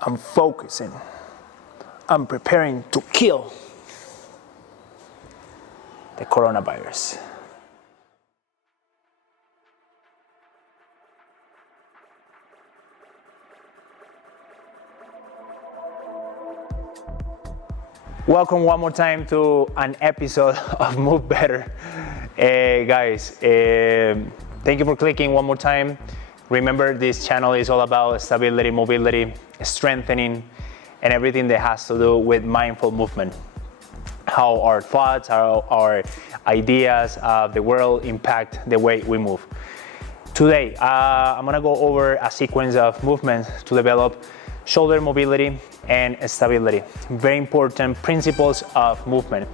I'm focusing. I'm preparing to kill the coronavirus. Welcome one more time to an episode of Move Better. Guys, thank you for clicking one more time. Remember, this channel is all about stability, mobility, strengthening, and everything that has to do with mindful movement. How our thoughts, how our ideas of the world impact the way we move. Today, I'm gonna go over a sequence of movements to develop shoulder mobility and stability. Very important principles of movement.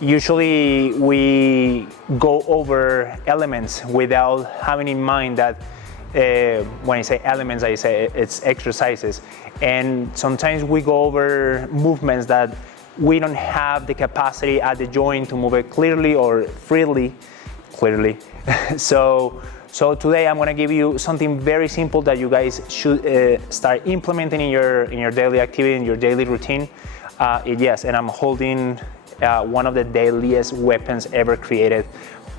Usually we go over elements without having in mind that when I say elements, I say it's exercises. And sometimes we go over movements that we don't have the capacity at the joint to move it clearly or freely. So today I'm gonna give you something very simple that you guys should start implementing in your daily activity, in your daily routine. Yes, and I'm holding one of the deadliest weapons ever created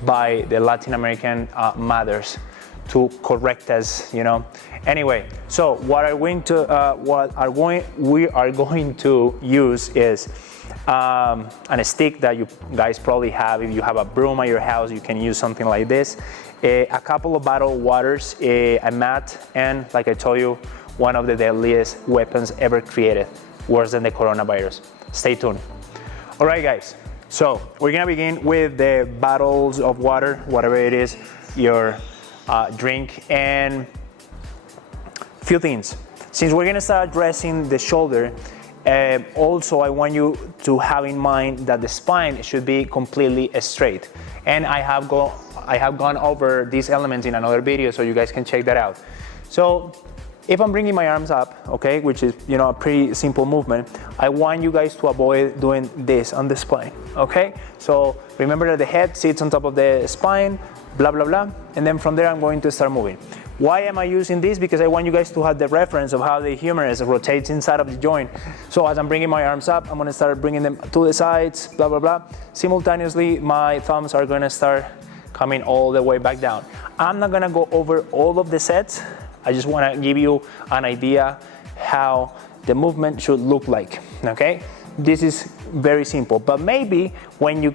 by the Latin American mothers to correct us, you know. Anyway, so we are going to use is a stick that you guys probably have. If you have a broom at your house, you can use something like this. A couple of bottled waters, a mat, and like I told you, one of the deadliest weapons ever created, worse than the coronavirus. Stay tuned. All right, guys, so we're gonna begin with the bottles of water, whatever it is, your drink, and a few things. Since we're gonna start addressing the shoulder, also I want you to have in mind that the spine should be completely straight. And I have gone over these elements in another video, so you guys can check that out. So if I'm bringing my arms up, okay, which is, you know, a pretty simple movement, I want you guys to avoid doing this on the spine, okay? So remember that the head sits on top of the spine, blah, blah, blah, and then from there I'm going to start moving. Why am I using this? Because I want you guys to have the reference of how the humerus rotates inside of the joint. So as I'm bringing my arms up, I'm gonna start bringing them to the sides, blah, blah, blah. Simultaneously, my thumbs are gonna start coming all the way back down. I'm not gonna go over all of the sets. I just wanna give you an idea how the movement should look like, okay? This is very simple, but maybe when you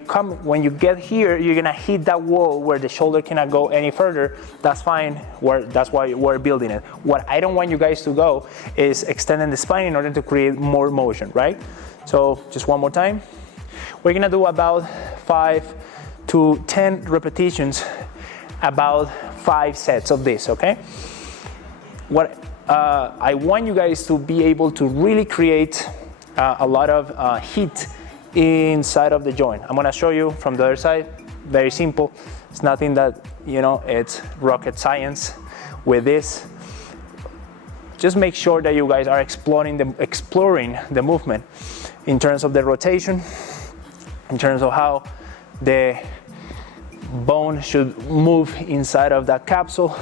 get here, you're gonna hit that wall where the shoulder cannot go any further. That's fine, that's why we're building it. What I don't want you guys to go is extending the spine in order to create more motion, right? So just one more time. We're gonna do about 5 to 10 repetitions, about 5 sets of this, okay? What I want you guys to be able to really create a lot of heat inside of the joint. I'm gonna show you from the other side. Very simple. It's nothing that, you know, it's rocket science with this. Just make sure that you guys are exploring the movement in terms of the rotation, in terms of how the bone should move inside of that capsule.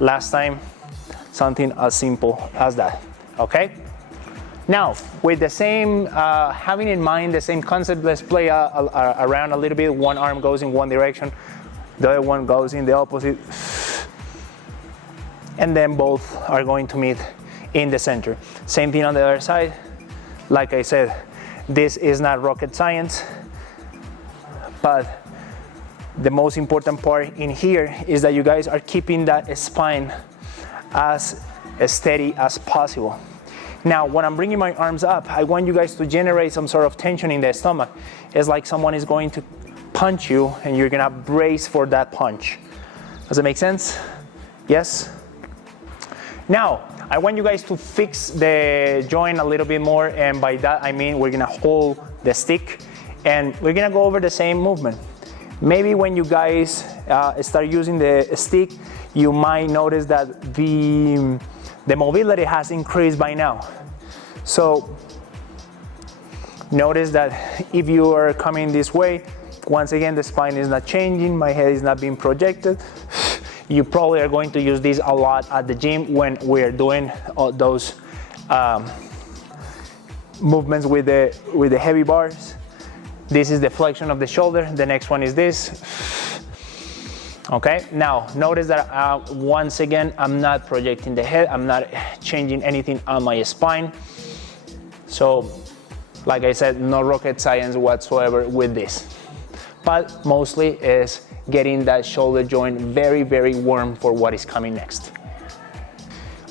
Last time, something as simple as that, okay? Now, with the same, having in mind the same concept, let's play around a little bit. One arm goes in one direction, the other one goes in the opposite, and then both are going to meet in the center. Same thing on the other side. Like I said, this is not rocket science, but the most important part in here is that you guys are keeping that spine as steady as possible. Now, when I'm bringing my arms up, I want you guys to generate some sort of tension in the stomach. It's like someone is going to punch you and you're gonna brace for that punch. Does that make sense? Yes? Now, I want you guys to fix the joint a little bit more, and by that I mean we're gonna hold the stick and we're gonna go over the same movement. Maybe when you guys start using the stick, you might notice that the mobility has increased by now. So notice that if you are coming this way, once again the spine is not changing, my head is not being projected. You probably are going to use this a lot at the gym when we're doing those movements with the heavy bars. This is the flexion of the shoulder. The next one is this. Okay, now notice that once again, I'm not projecting the head. I'm not changing anything on my spine. So, like I said, no rocket science whatsoever with this. But mostly is getting that shoulder joint very, very warm for what is coming next.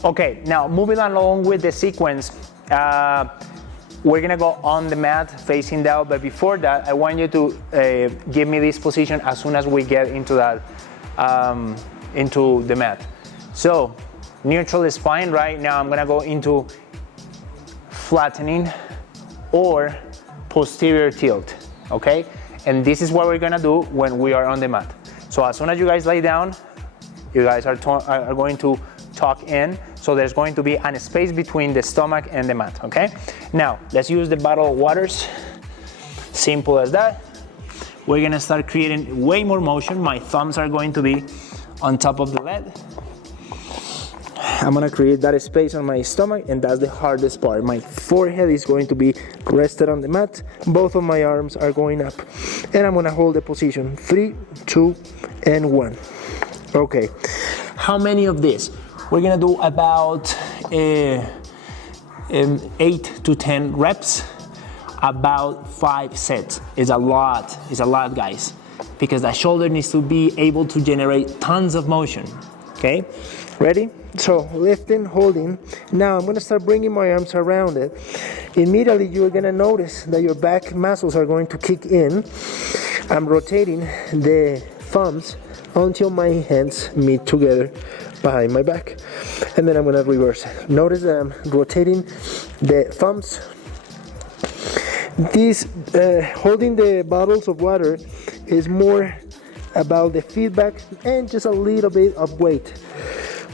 Okay, now moving along with the sequence, we're gonna go on the mat facing down, but before that, I want you to give me this position as soon as we get into that, into the mat. So, neutral spine, right? Now I'm gonna go into flattening or posterior tilt, okay? And this is what we're gonna do when we are on the mat. So as soon as you guys lay down, you guys are going to tuck in. So there's going to be a space between the stomach and the mat, okay? Now, let's use the bottle of waters. Simple as that. We're gonna start creating way more motion. My thumbs are going to be on top of the lead. I'm gonna create that space on my stomach, and that's the hardest part. My forehead is going to be rested on the mat. Both of my arms are going up. And I'm gonna hold the position. 3, 2, and 1. Okay, how many of this? We're gonna do about 8 to 10 reps, about 5 sets. It's a lot, guys, because the shoulder needs to be able to generate tons of motion, okay? Ready? So lifting, holding. Now I'm gonna start bringing my arms around it. Immediately you're gonna notice that your back muscles are going to kick in. I'm rotating the thumbs until my hands meet together behind my back. And then I'm gonna reverse it. Notice that I'm rotating the thumbs. This holding the bottles of water is more about the feedback and just a little bit of weight,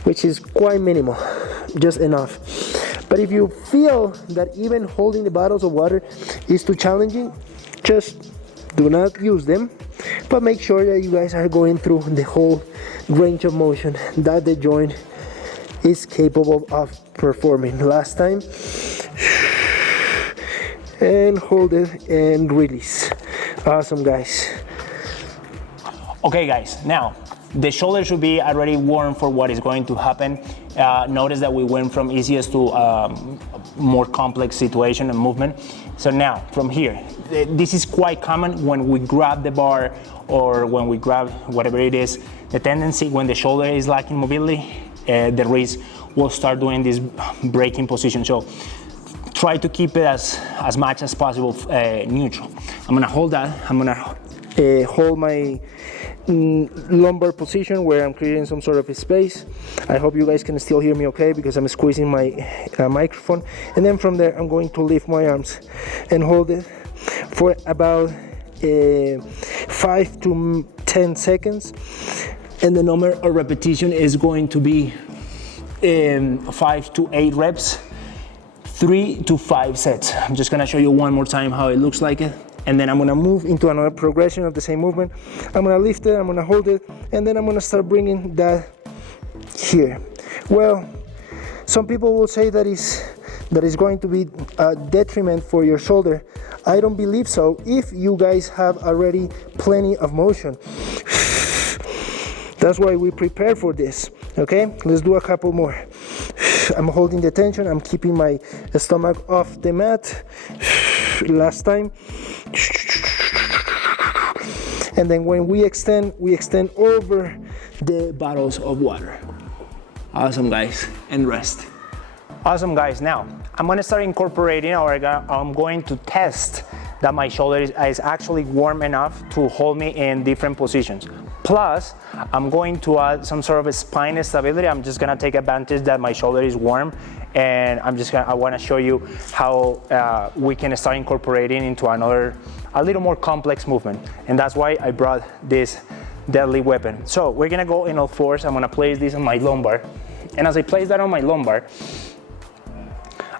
which is quite minimal, just enough. But if you feel that even holding the bottles of water is too challenging, just do not use them, but make sure that you guys are going through the whole range of motion that the joint is capable of performing. Last time, and hold it and release. Awesome, guys. Okay, guys, now the shoulder should be already warm for what is going to happen. Notice that we went from easiest to more complex situation and movement. So now, from here, this is quite common when we grab the bar or when we grab whatever it is. The tendency when the shoulder is lacking mobility, the wrist will start doing this breaking position. So try to keep it as much as possible neutral. I'm gonna hold that. I'm gonna hold my lumbar position where I'm creating some sort of space. I hope you guys can still hear me okay because I'm squeezing my microphone. And then from there, I'm going to lift my arms and hold it for about 5 to 10 seconds. And the number of repetition is going to be 5 to 8 reps, 3 to 5 sets. I'm just gonna show you one more time how it looks like it. And then I'm gonna move into another progression of the same movement. I'm gonna lift it, I'm gonna hold it, and then I'm gonna start bringing that here. Well, some people will say that is going to be a detriment for your shoulder. I don't believe so if you guys have already plenty of motion. That's why we prepare for this, okay? Let's do a couple more. I'm holding the tension, I'm keeping my stomach off the mat. Last time. And then when we extend over the bottles of water. Awesome, guys, and rest. Awesome, guys. Now I'm gonna start incorporating, or I'm going to test that my shoulder is actually warm enough to hold me in different positions. Plus, I'm going to add some sort of a spine stability. I'm just gonna take advantage that my shoulder is warm, and I wanna show you how we can start incorporating into a little more complex movement. And that's why I brought this deadly weapon. So we're gonna go in all fours. I'm gonna place this on my lumbar. And as I place that on my lumbar,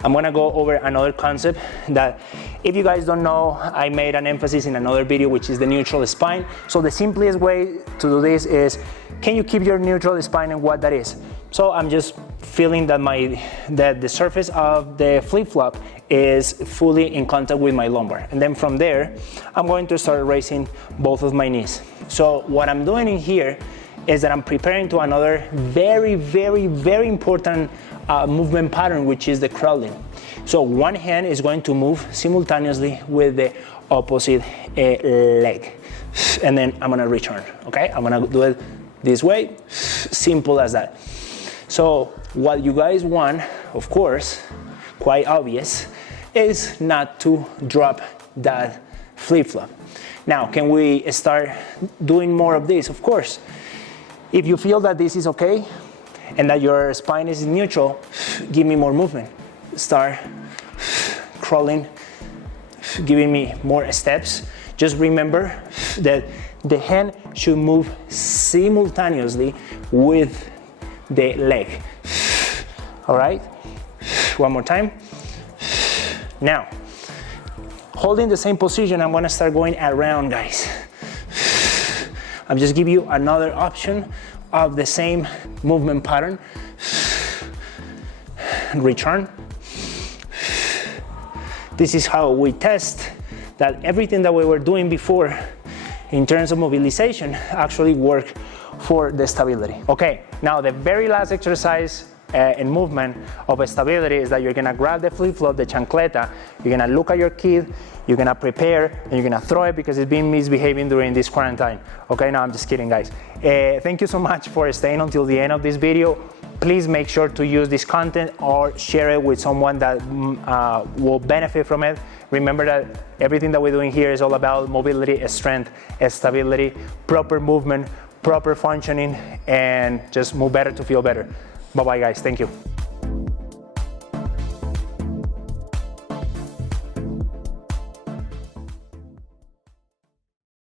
I'm gonna go over another concept that, if you guys don't know, I made an emphasis in another video, which is the neutral spine. So the simplest way to do this is, can you keep your neutral spine and what that is? So I'm just feeling that the surface of the flip-flop is fully in contact with my lumbar. And then from there, I'm going to start raising both of my knees. So what I'm doing in here is that I'm preparing to another very, very, very important movement pattern, which is the crawling. So one hand is going to move simultaneously with the opposite leg. And then I'm gonna return, okay? I'm gonna do it this way, simple as that. So what you guys want, of course, quite obvious, is not to drop that flip-flop. Now, can we start doing more of this? Of course. If you feel that this is okay and that your spine is neutral, give me more movement. Start crawling, giving me more steps. Just remember that the hand should move simultaneously with the leg. All right? One more time. Now, holding the same position, I'm gonna start going around, guys. I'm just give you another option of the same movement pattern. Return. This is how we test that everything that we were doing before in terms of mobilization actually work for the stability. Okay, now the very last exercise and movement of stability is that you're gonna grab the flip-flop, the chancleta, you're gonna look at your kid, you're gonna prepare, and you're gonna throw it because it's been misbehaving during this quarantine. Okay, no, I'm just kidding, guys. Thank you so much for staying until the end of this video. Please make sure to use this content or share it with someone that will benefit from it. Remember that everything that we're doing here is all about mobility, strength, stability, proper movement, proper functioning, and just move better to feel better. Bye-bye, guys. Thank you.